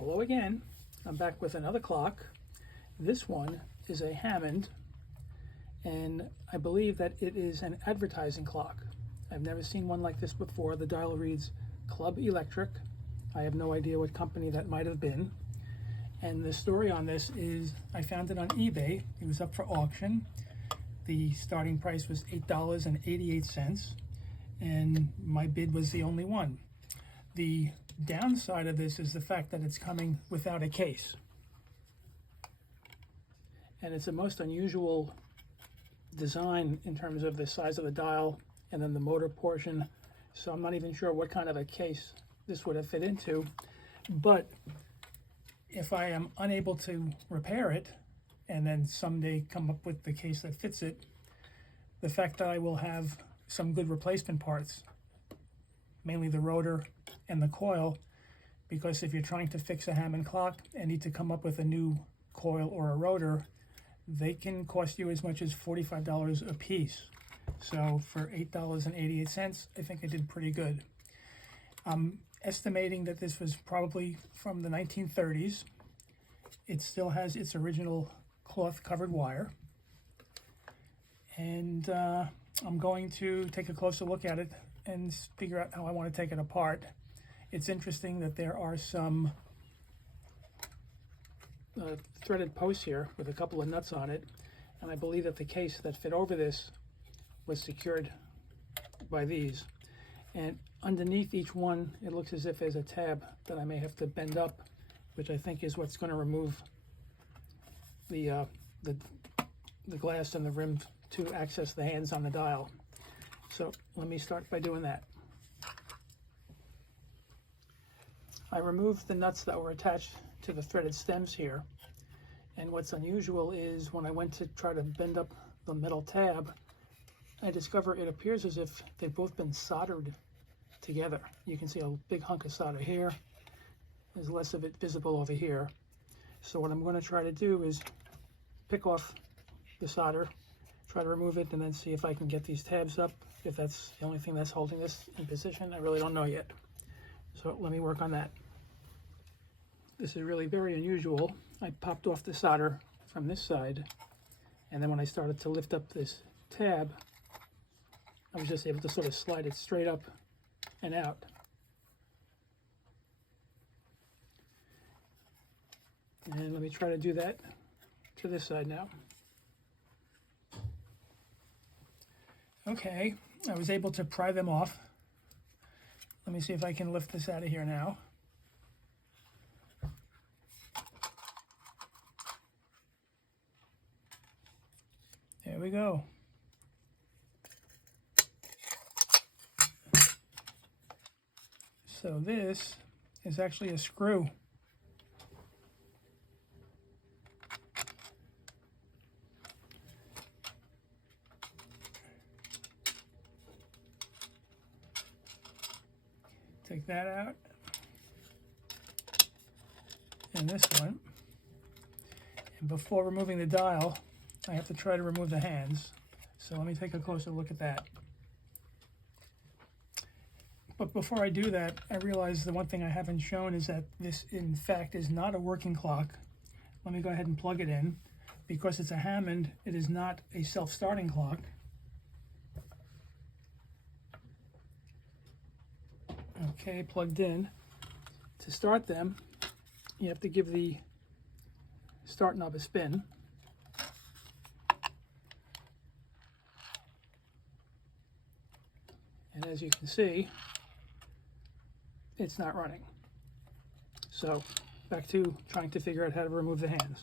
Hello again. I'm back with another clock. This one is a Hammond, and I believe that it is an advertising clock. I've never seen one like this before. The dial reads Club Electric. I have no idea what company that might have been. And the story on this is I found it on eBay. It was up for auction. The starting price was $8.88, and my bid was the only one. The downside of this is the fact that it's coming without a case. And it's a most unusual design in terms of the size of the dial and then the motor portion. So I'm not even sure what kind of a case this would have fit into. But if I am unable to repair it and then someday come up with the case that fits it, the fact that I will have some good replacement parts, mainly the rotor and the coil, because if you're trying to fix a Hammond clock and need to come up with a new coil or a rotor, they can cost you as much as $45 a piece. So for $8.88, I think I did pretty good. I'm estimating that this was probably from the 1930s. It still has its original cloth covered wire. And I'm going to take a closer look at it and figure out how I want to take it apart. It's interesting that there are some threaded posts here with a couple of nuts on it, and I believe that the case that fit over this was secured by these. And underneath each one, it looks as if there's a tab that I may have to bend up, which I think is what's going to remove the glass and the rim to access the hands on the dial. So let me start by doing that. I removed the nuts that were attached to the threaded stems here, and what's unusual is when I went to try to bend up the metal tab, I discover it appears as if they've both been soldered together. You can see a big hunk of solder here. There's less of it visible over here. So what I'm going to try to do is pick off the solder, try to remove it, and then see if I can get these tabs up, if that's the only thing that's holding this in position. I really don't know yet. So let me work on that. This is really very unusual. I popped off the solder from this side, and then when I started to lift up this tab, I was just able to sort of slide it straight up and out. And let me try to do that to this side now. Okay, I was able to pry them off. Let me see if I can lift this out of here now. There we go. So this is actually a screw. Take that out, and this one. And before removing the dial, I have to try to remove the hands. So let me take a closer look at that. But before I do that, I realize the one thing I haven't shown is that this, in fact, is not a working clock. Let me go ahead and plug it in. Because it's a Hammond, it is not a self-starting clock. Okay, plugged in. To start them, you have to give the start knob a spin. And as you can see, it's not running. So back to trying to figure out how to remove the hands.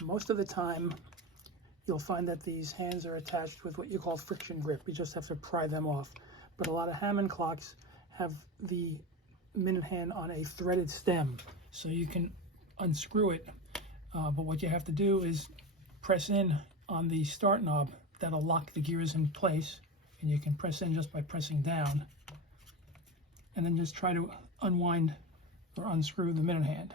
Most of the time, you'll find that these hands are attached with what you call friction grip. You just have to pry them off. But a lot of Hammond clocks have the minute hand on a threaded stem, so you can unscrew it. But what you have to do is press in on the start knob. That'll lock the gears in place, and you can press in just by pressing down. And then just try to unwind or unscrew the minute hand.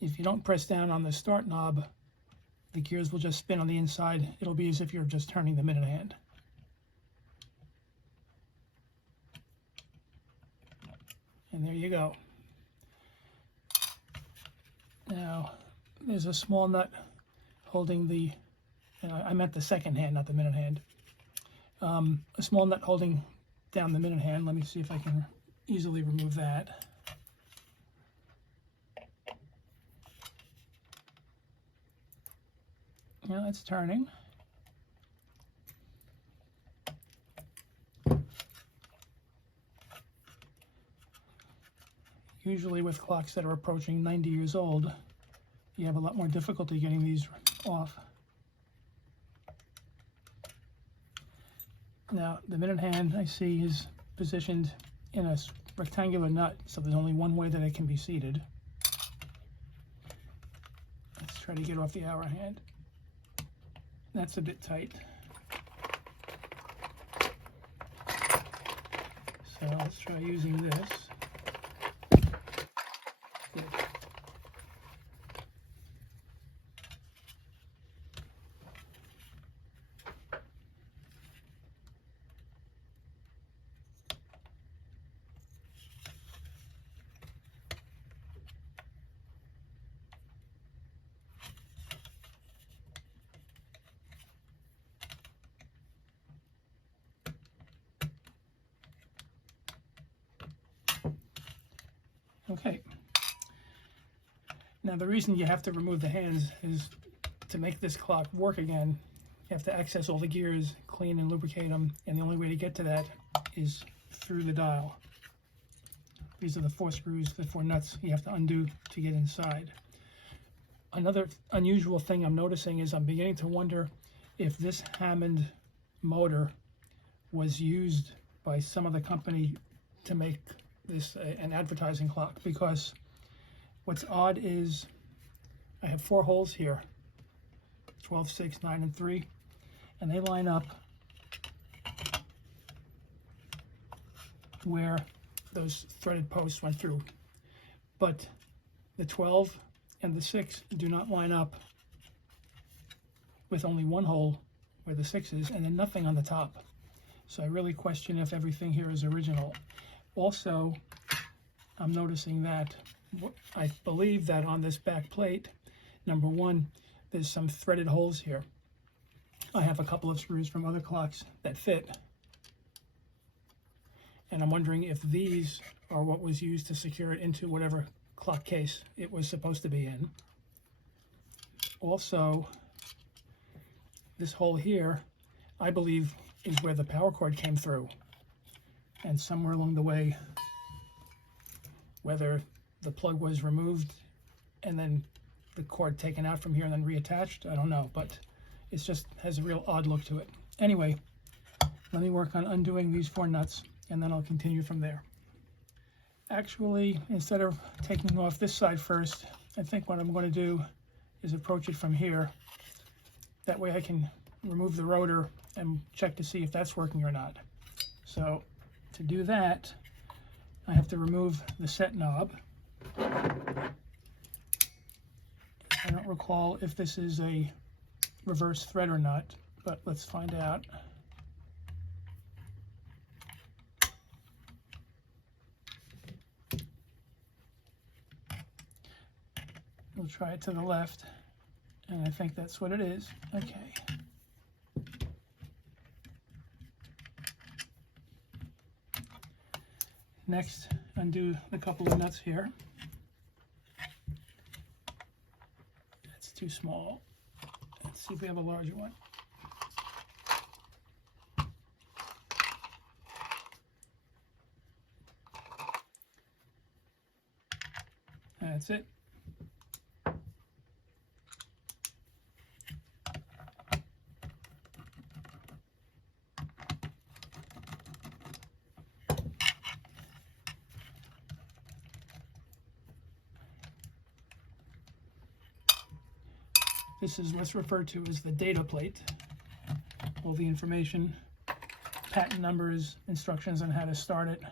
If you don't press down on the start knob, the gears will just spin on the inside. It'll be as if you're just turning the minute hand. And there you go. Now, there's a small nut holding the, I meant the second hand, not the minute hand. A small nut holding down the minute hand. Let me see if I can easily remove that. Now it's turning. Usually with clocks that are approaching 90 years old, you have a lot more difficulty getting these off. Now, the minute hand I see is positioned in a rectangular nut, so there's only one way that it can be seated. Let's try to get off the hour hand. That's a bit tight. So let's try using this. Good. Okay. Now the reason you have to remove the hands is to make this clock work again. You have to access all the gears, clean and lubricate them, and the only way to get to that is through the dial. These are the 4 screws, the 4 nuts you have to undo to get inside. Another unusual thing I'm noticing is I'm beginning to wonder if this Hammond motor was used by some other company to make this an advertising clock, because what's odd is I have 4 holes here, 12, 6, 9, and 3, and they line up where those threaded posts went through, but the 12 and the 6 do not line up, with only 1 hole where the 6 is and then nothing on the top. So I really question if everything here is original. Also, I'm noticing that I believe that on this back plate, number 1, there's some threaded holes here. I have a couple of screws from other clocks that fit, and I'm wondering if these are what was used to secure it into whatever clock case it was supposed to be in. Also, this hole here, I believe, is where the power cord came through, and somewhere along the way, whether the plug was removed and then the cord taken out from here and then reattached, I don't know, but it just has a real odd look to it. Anyway, let me work on undoing these 4 nuts and then I'll continue from there. Actually, instead of taking off this side first, I think what I'm going to do is approach it from here. That way I can remove the rotor and check to see if that's working or not. So to do that, I have to remove the set knob. I don't recall if this is a reverse thread or not, but let's find out. We'll try it to the left, and I think that's what it is. Okay. Next, undo the couple of nuts here. That's too small. Let's see if we have a larger one. That's it. This is what's referred to as the data plate. All the information, patent numbers, instructions on how to start it.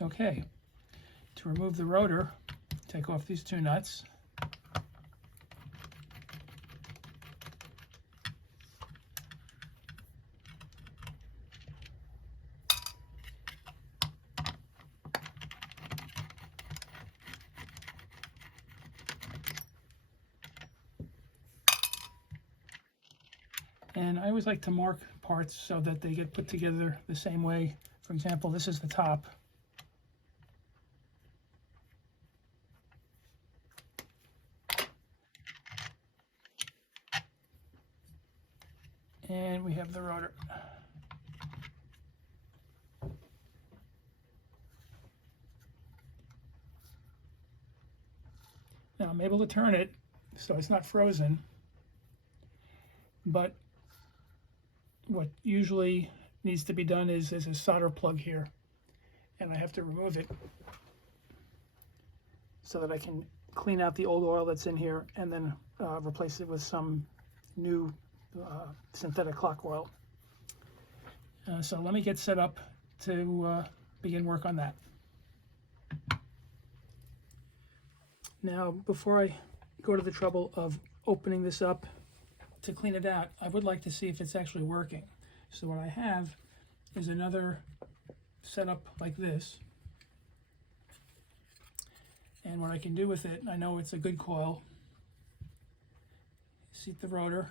Okay, to remove the rotor, take off these 2 nuts. And I always like to mark parts so that they get put together the same way. For example, this is the top. And we have the rotor. Now I'm able to turn it so it's not frozen, but what usually needs to be done is there's a solder plug here, and I have to remove it so that I can clean out the old oil that's in here and then replace it with some new synthetic clock oil. So let me get set up to begin work on that. Now, before I go to the trouble of opening this up to clean it out, I would like to see if it's actually working. So what I have is another setup like this. And what I can do with it, I know it's a good coil. Seat the rotor.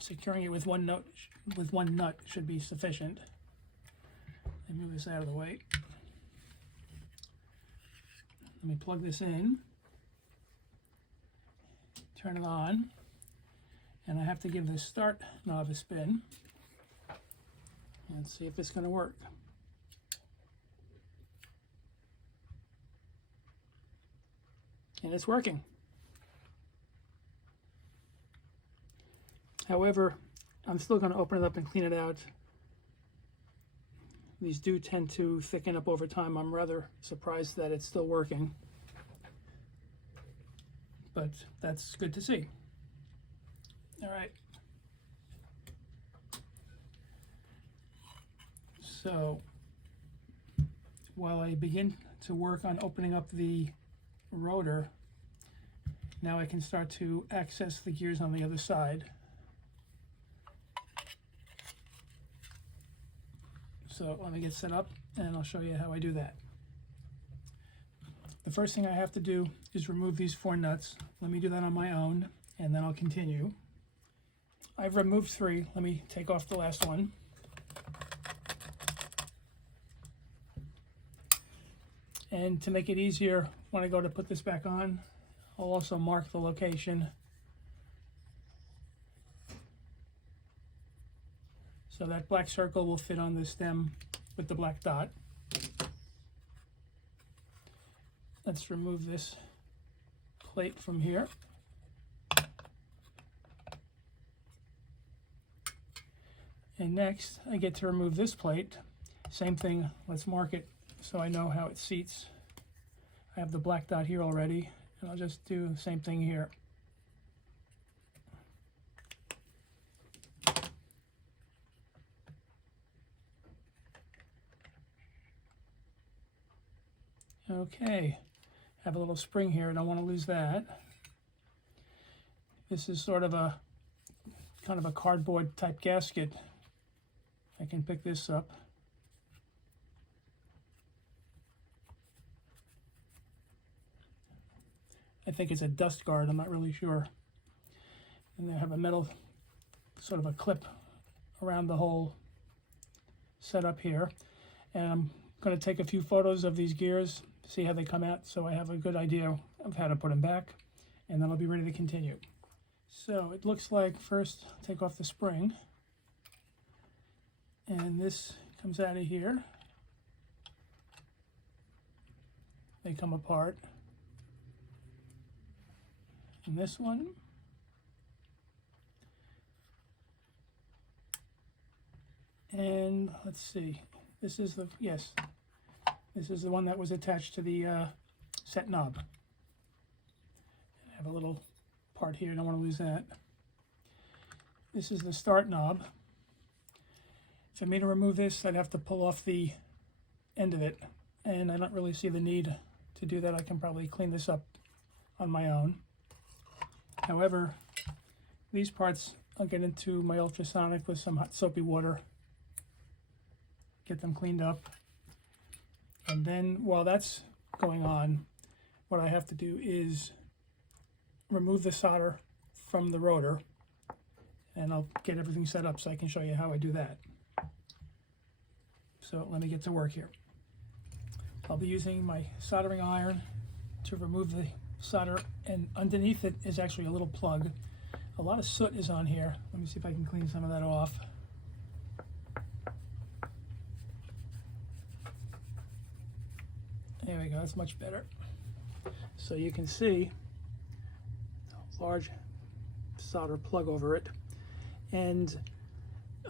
Securing it with one nut should be sufficient. Let me move this out of the way. Let me plug this in, turn it on, and I have to give this start knob a spin. Let's see if it's going to work. And it's working. However, I'm still going to open it up and clean it out. These do tend to thicken up over time. I'm rather surprised that it's still working, but that's good to see. All right. So while I begin to work on opening up the rotor, now I can start to access the gears on the other side. So let me get set up and I'll show you how I do that. The first thing I have to do is remove these 4 nuts. Let me do that on my own and then I'll continue. I've removed 3. Let me take off the last one. And to make it easier, when I go to put this back on, I'll also mark the location. So that black circle will fit on the stem with the black dot. Let's remove this plate from here. And next, I get to remove this plate. Same thing, let's mark it so I know how it seats. I have the black dot here already, and I'll just do the same thing here. Okay, have a little spring here, don't want to lose that. This is sort of a kind of a cardboard type gasket. I can pick this up. I think it's a dust guard, I'm not really sure. And they have a metal, sort of a clip around the whole setup here. And I'm going to take a few photos of these gears, see how they come out, so I have a good idea of how to put them back, and then I'll be ready to continue. So it looks like first take off the spring, and this comes out of here. They come apart. And this one. And let's see, this is the, yes, this is the one that was attached to the set knob. I have a little part here, don't want to lose that. This is the start knob. For me to remove this, I'd have to pull off the end of it, and I don't really see the need to do that. I can probably clean this up on my own. However, these parts I'll get into my ultrasonic with some hot soapy water, get them cleaned up, and then while that's going on, what I have to do is remove the solder from the rotor, and I'll get everything set up so I can show you how I do that. So let me get to work here. I'll be using my soldering iron to remove the solder, and underneath it is actually a little plug. A lot of soot is on here. Let me see if I can clean some of that off. There we go, that's much better. So you can see a large solder plug over it. And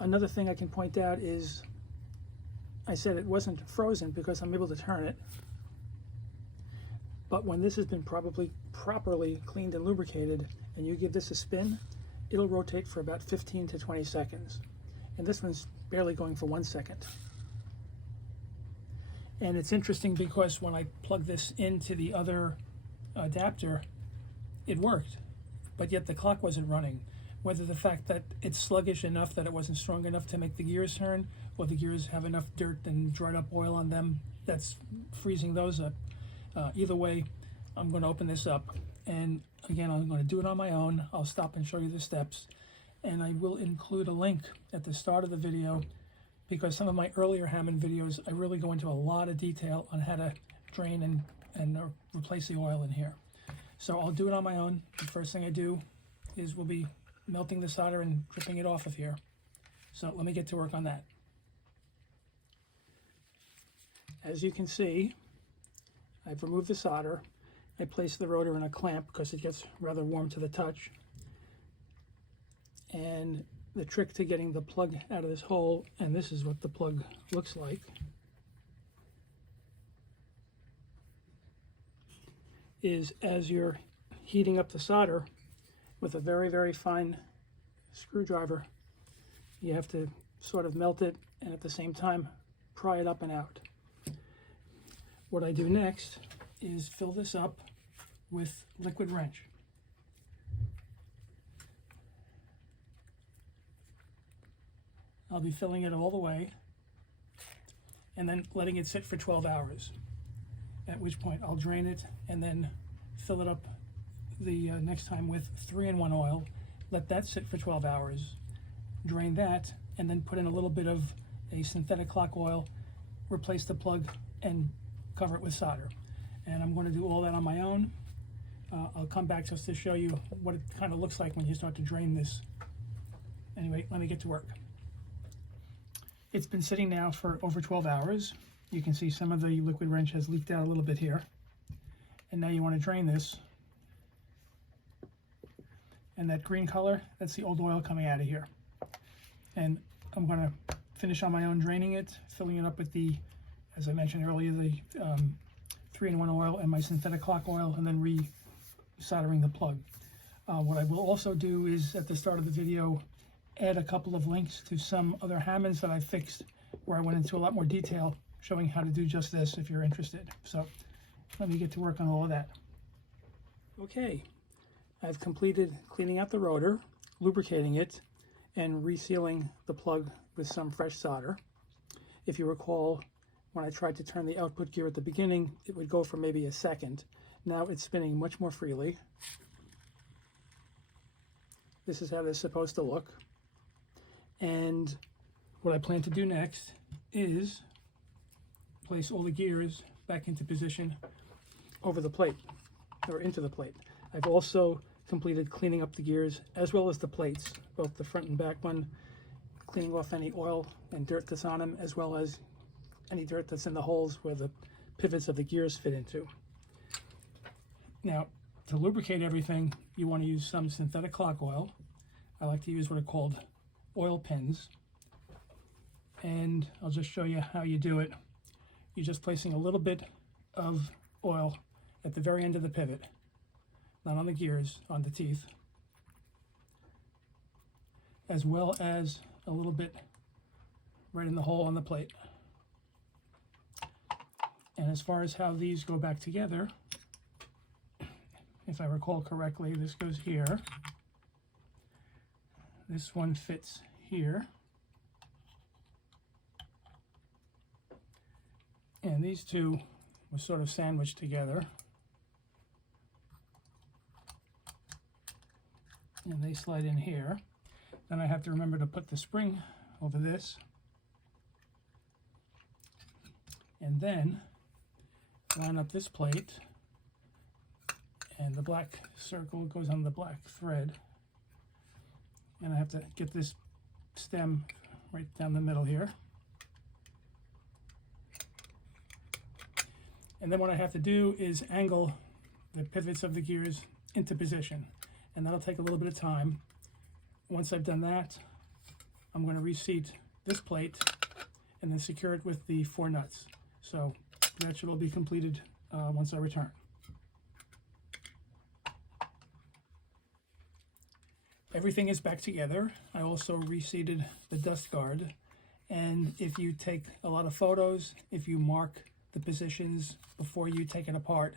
another thing I can point out is I said it wasn't frozen because I'm able to turn it. But when this has been properly cleaned and lubricated and you give this a spin, it'll rotate for about 15 to 20 seconds. And this one's barely going for 1 second. And it's interesting because when I plug this into the other adapter, it worked, but yet the clock wasn't running. Whether the fact that it's sluggish enough that it wasn't strong enough to make the gears turn, or the gears have enough dirt and dried up oil on them that's freezing those up. Either way, I'm going to open this up, and again, I'm going to do it on my own. I'll stop and show you the steps, and I will include a link at the start of the video, because some of my earlier Hammond videos, I really go into a lot of detail on how to drain and replace the oil in here. So I'll do it on my own. The first thing I do is we'll be melting the solder and dripping it off of here. So let me get to work on that. As you can see, I've removed the solder. I placed the rotor in a clamp because it gets rather warm to the touch. And the trick to getting the plug out of this hole, and this is what the plug looks like, is as you're heating up the solder with a very, very fine screwdriver, you have to sort of melt it and at the same time pry it up and out. What I do next is fill this up with liquid wrench. I'll be filling it all the way and then letting it sit for 12 hours, at which point I'll drain it and then fill it up the next time with 3-in-1 oil, let that sit for 12 hours, drain that, and then put in a little bit of a synthetic clock oil, replace the plug, and cover it with solder. And I'm going to do all that on my own. I'll come back just to show you what it kind of looks like when you start to drain this. Anyway, let me get to work. It's been sitting now for over 12 hours. You can see some of the liquid wrench has leaked out a little bit here. And now you want to drain this. And that green color, that's the old oil coming out of here. And I'm going to finish on my own draining it, filling it up with the, as I mentioned earlier, the 3-in-1 oil and my synthetic clock oil, and then re-soldering the plug. What I will also do is, at the start of the video, add a couple of links to some other Hammonds that I fixed, where I went into a lot more detail showing how to do just this if you're interested. So let me get to work on all of that. Okay, I've completed cleaning out the rotor, lubricating it, and resealing the plug with some fresh solder. If you recall, when I tried to turn the output gear at the beginning, it would go for maybe a second. Now it's spinning much more freely. This is how this is supposed to look. And what I plan to do next is place all the gears back into position over the plate, or into the plate. I've also completed cleaning up the gears as well as the plates, both the front and back one, cleaning off any oil and dirt that's on them, as well as any dirt that's in the holes where the pivots of the gears fit into. Now, to lubricate everything, you want to use some synthetic clock oil. I like to use what are called oil pins, and I'll just show you how you do it. You're just placing a little bit of oil at the very end of the pivot, not on the gears, on the teeth, as well as a little bit right in the hole on the plate. And as far as how these go back together, if I recall correctly, this goes here. This one fits here. And these two were sort of sandwiched together. And they slide in here. Then I have to remember to put the spring over this. And then line up this plate. And the black circle goes on the black thread. And I have to get this stem right down the middle here. And then what I have to do is angle the pivots of the gears into position. And that'll take a little bit of time. Once I've done that, I'm going to reseat this plate and then secure it with the 4 nuts. So that should all be completed once I return. Everything is back together. I also reseated the dust guard. And if you take a lot of photos, if you mark the positions before you take it apart,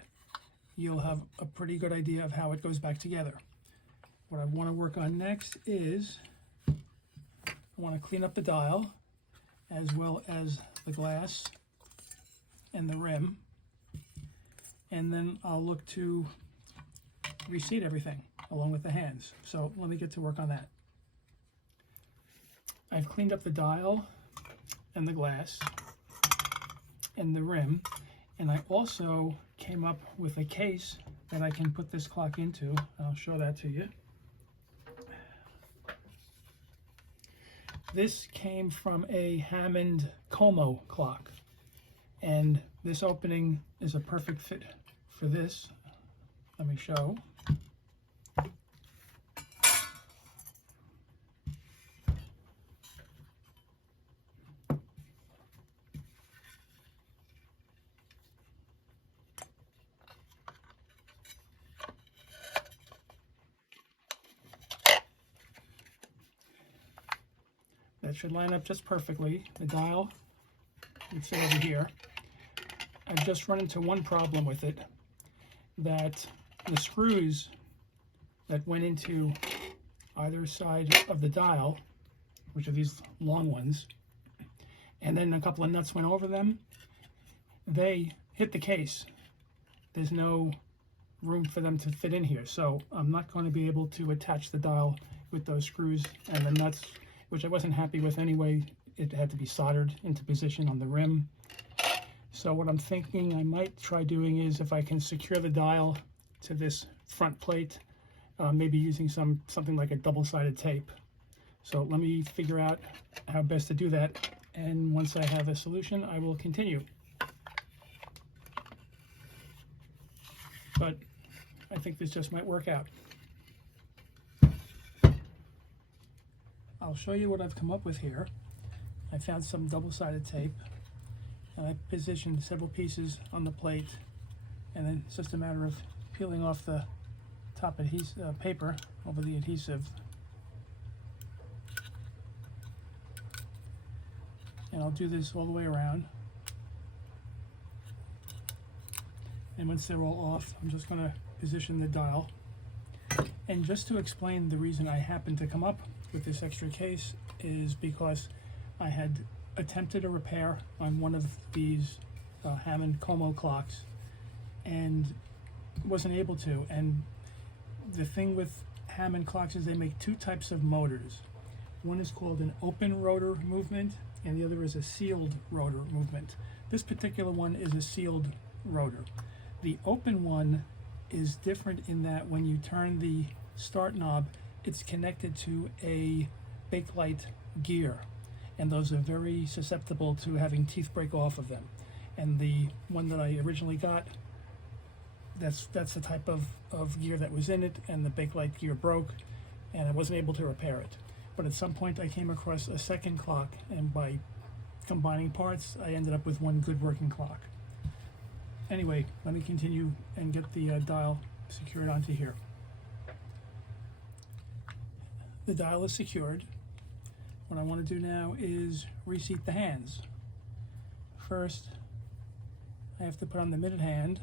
you'll have a pretty good idea of how it goes back together. What I want to work on next is I want to clean up the dial as well as the glass and the rim, and then I'll look to reseat everything along with the hands. So let me get to work on that. I've cleaned up the dial and the glass and the rim, and I also came up with a case that I can put this clock into. I'll show that to you. This came from a Hammond Como clock, and this opening is a perfect fit for this. Let me show. That should line up just perfectly. The dial would sit over here. I've just run into one problem with it, that the screws that went into either side of the dial, which are these long ones, and then a couple of nuts went over them, they hit the case. There's no room for them to fit in here, so I'm not going to be able to attach the dial with those screws and the nuts, which I wasn't happy with anyway. It had to be soldered into position on the rim. So what I'm thinking I might try doing is, if I can secure the dial to this front plate, maybe using something like a double-sided tape. So let me figure out how best to do that, and once I have a solution, I will continue. But I think this just might work out. I'll show you what I've come up with here. I found some double-sided tape, and I positioned several pieces on the plate, and then it's just a matter of peeling off the top paper over the adhesive. And I'll do this all the way around. And once they're all off, I'm just going to position the dial. And just to explain the reason I happened to come up with this extra case is because I had attempted a repair on one of these Hammond Como clocks and wasn't able to. And the thing with Hammond clocks is they make 2 types of motors. One is called an open rotor movement, and the other is a sealed rotor movement. This particular one is a sealed rotor. The open one is different in that when you turn the start knob, it's connected to a bakelite gear, and those are very susceptible to having teeth break off of them. And the one that I originally got, that's the type of gear that was in it, and the bakelite gear broke, and I wasn't able to repair it. But at some point I came across a second clock, and by combining parts, I ended up with one good working clock. Anyway, let me continue and get the dial secured onto here. The dial is secured. What I want to do now is reseat the hands. First, I have to put on the minute hand.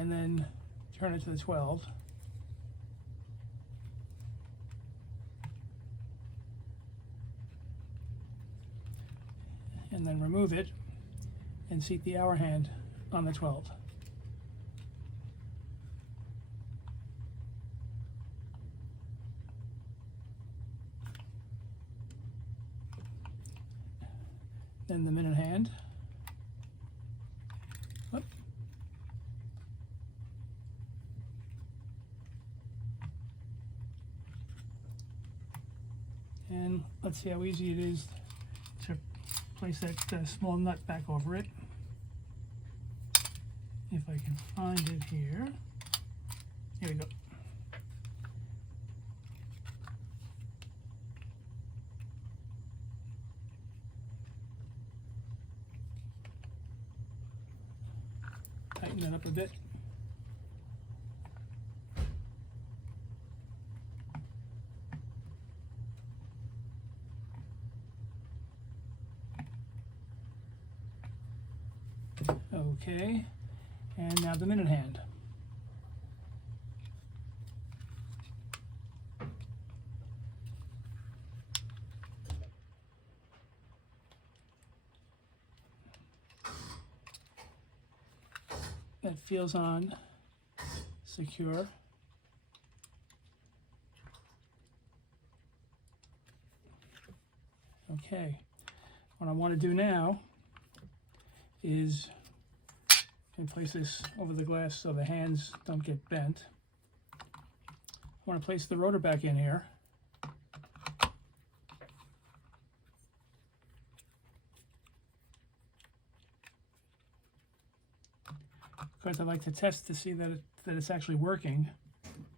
and then turn it to the 12. And then remove it and seat the hour hand on the 12. Then the minute hand. Whoop. And let's see how easy it is to place that small nut back over it. If I can find it here. Here we go. Tighten that up a bit. Okay, and now the minute hand. That feels on secure. Okay, what I want to do now is place this over the glass so the hands don't get bent. I want to place the rotor back in here. Because I like to test to see that it's actually working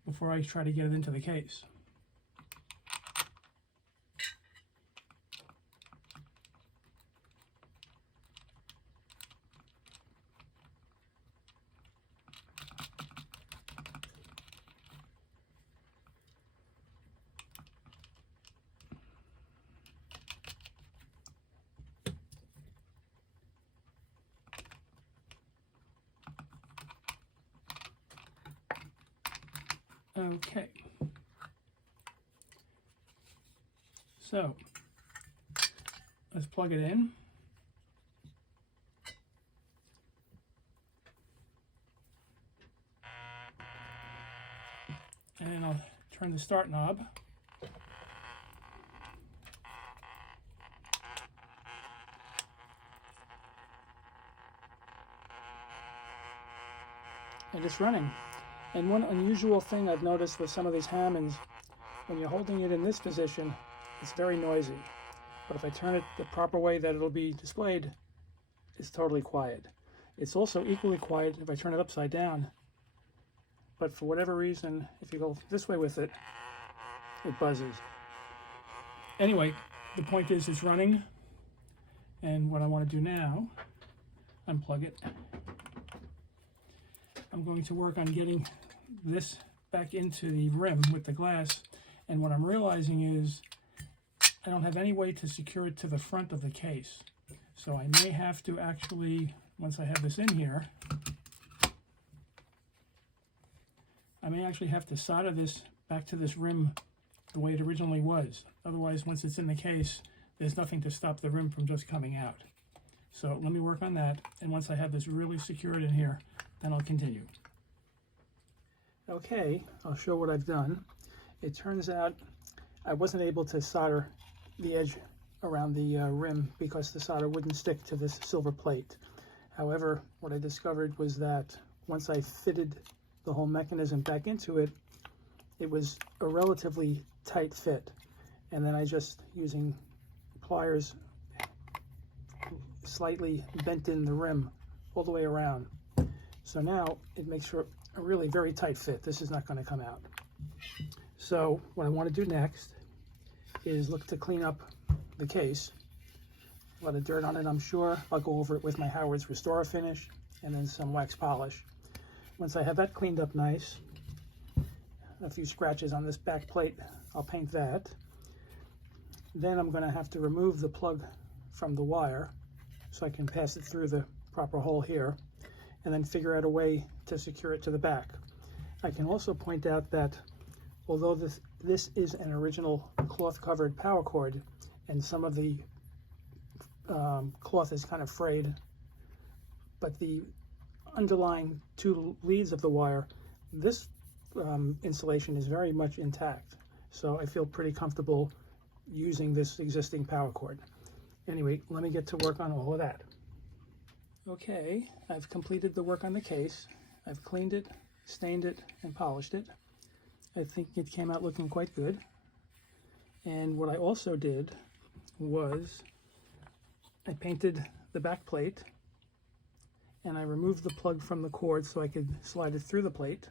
before I try to get it into the case. Okay, so let's plug it in. And I'll turn the start knob. And it's running. And one unusual thing I've noticed with some of these Hammonds, when you're holding it in this position, it's very noisy. But if I turn it the proper way that it'll be displayed, it's totally quiet. It's also equally quiet if I turn it upside down. But for whatever reason, if you go this way with it, it buzzes. Anyway, the point is it's running. And what I want to do now, unplug it. I'm going to work on getting this back into the rim with the glass, and what I'm realizing is I don't have any way to secure it to the front of the case. So I may have to actually, once I have this in here, I may actually have to solder this back to this rim the way it originally was. Otherwise, once it's in the case, there's nothing to stop the rim from just coming out. So let me work on that, and once I have this really secured in here, then I'll continue. Okay, I'll show what I've done. It turns out I wasn't able to solder the edge around the rim because the solder wouldn't stick to this silver plate. However, what I discovered was that once I fitted the whole mechanism back into it, it was a relatively tight fit. And then I just, using pliers, slightly bent in the rim all the way around. So now it makes for a really very tight fit. This is not going to come out. So what I want to do next is look to clean up the case. A lot of dirt on it, I'm sure. I'll go over it with my Howard's Restorer finish and then some wax polish. Once I have that cleaned up nice, a few scratches on this back plate, I'll paint that. Then I'm going to have to remove the plug from the wire so I can pass it through the proper hole here. and then figure out a way to secure it to the back. I can also point out that although this is an original cloth covered power cord, and some of the cloth is kind of frayed, but the underlying two leads of the wire, this insulation is very much intact. So I feel pretty comfortable using this existing power cord. Anyway, let me get to work on all of that. Okay, I've completed the work on the case. I've cleaned it, stained it, and polished it. I think it came out looking quite good. And what I also did was I painted the back plate, and I removed the plug from the cord so I could slide it through the plate.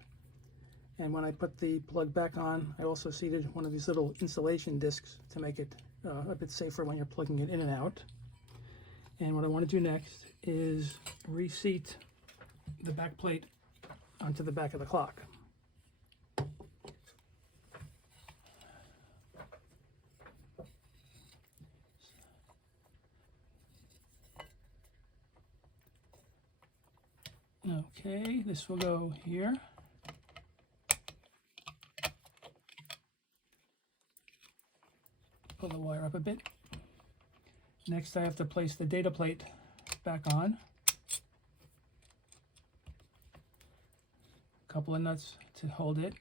And when I put the plug back on, I also seated one of these little insulation discs to make it a bit safer when you're plugging it in and out. And what I want to do next is reseat the back plate onto the back of the clock. Okay, this will go here. Pull the wire up a bit. Next, I have to place the data plate back on. A couple of nuts to hold it.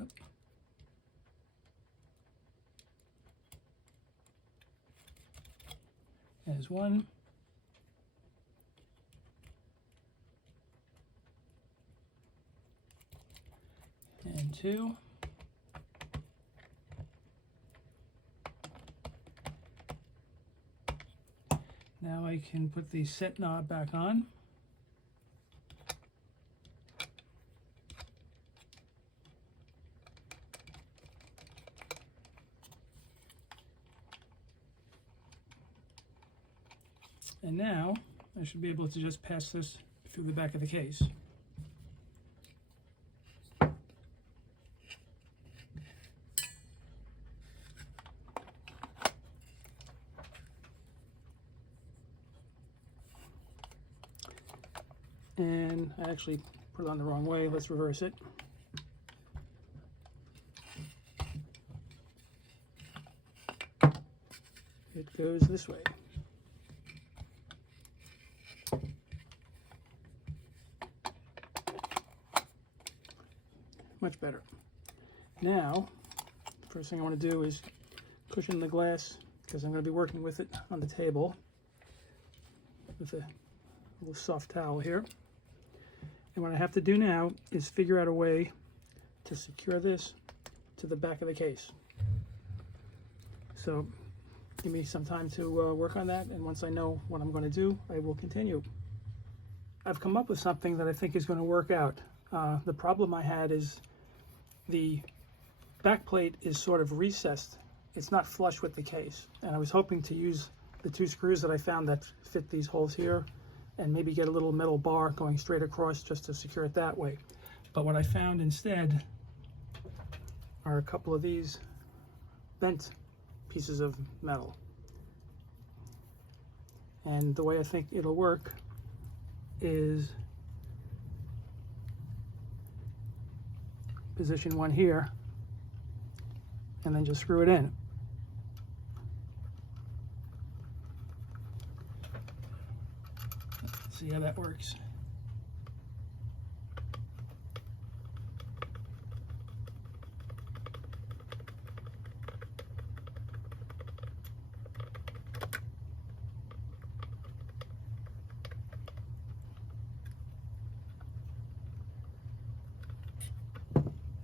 Oop. There's one. And two. Now I can put the set knob back on. And now I should be able to just pass this through the back of the case. And I actually put it on the wrong way. Let's reverse it. It goes this way. Much better. Now, the first thing I want to do is cushion the glass, because I'm going to be working with it on the table with a little soft towel here. And what I have to do now is figure out a way to secure this to the back of the case. So give me some time to work on that, and once I know what I'm going to do, I will continue. I've come up with something that I think is going to work out. The problem I had is the back plate is sort of recessed. It's not flush with the case, and I was hoping to use the two screws that I found that fit these holes here, and maybe get a little metal bar going straight across just to secure it that way. But what I found instead are a couple of these bent pieces of metal. And the way I think it'll work is position one here and then just screw it in. See how that works.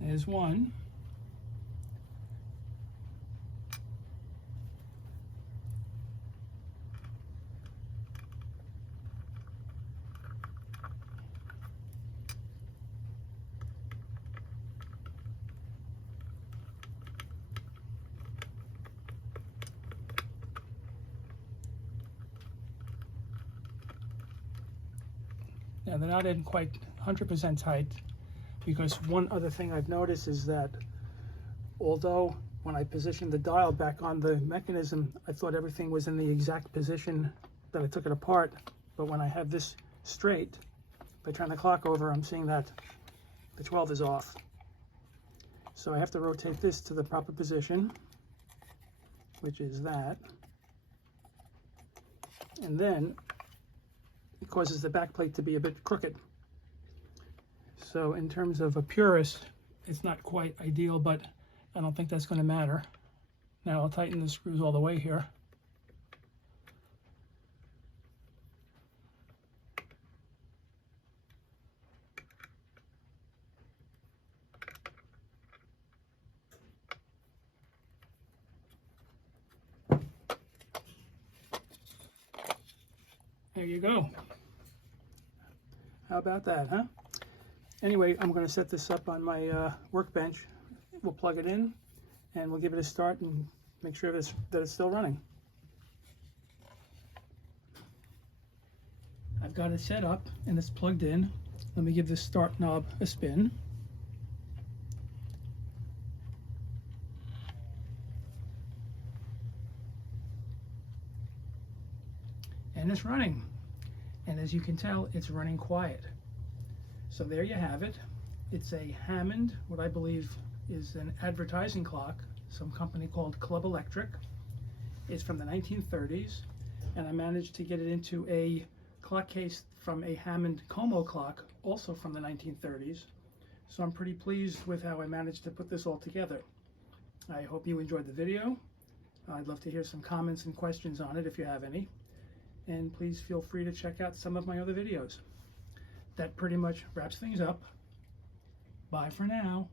There's one. Now they're not in quite 100% tight, because one other thing I've noticed is that although when I positioned the dial back on the mechanism, I thought everything was in the exact position that I took it apart, but when I have this straight, by turning the clock over, I'm seeing that the 12 is off. So I have to rotate this to the proper position, which is that. And then it causes the back plate to be a bit crooked. So in terms of a purist, it's not quite ideal, but I don't think that's going to matter. Now I'll tighten the screws all the way here. There you go. How about that, huh? Anyway, I'm going to set this up on my workbench. We'll plug it in and we'll give it a start and make sure that it's still running. I've got it set up and it's plugged in. Let me give this start knob a spin. And it's running. And as you can tell, it's running quiet. So there you have it. It's a Hammond, what I believe is an advertising clock, some company called Club Electric. It's from the 1930s, and I managed to get it into a clock case from a Hammond Como clock, also from the 1930s. So I'm pretty pleased with how I managed to put this all together. I hope you enjoyed the video. I'd love to hear some comments and questions on it if you have any. And please feel free to check out some of my other videos. That pretty much wraps things up. Bye for now.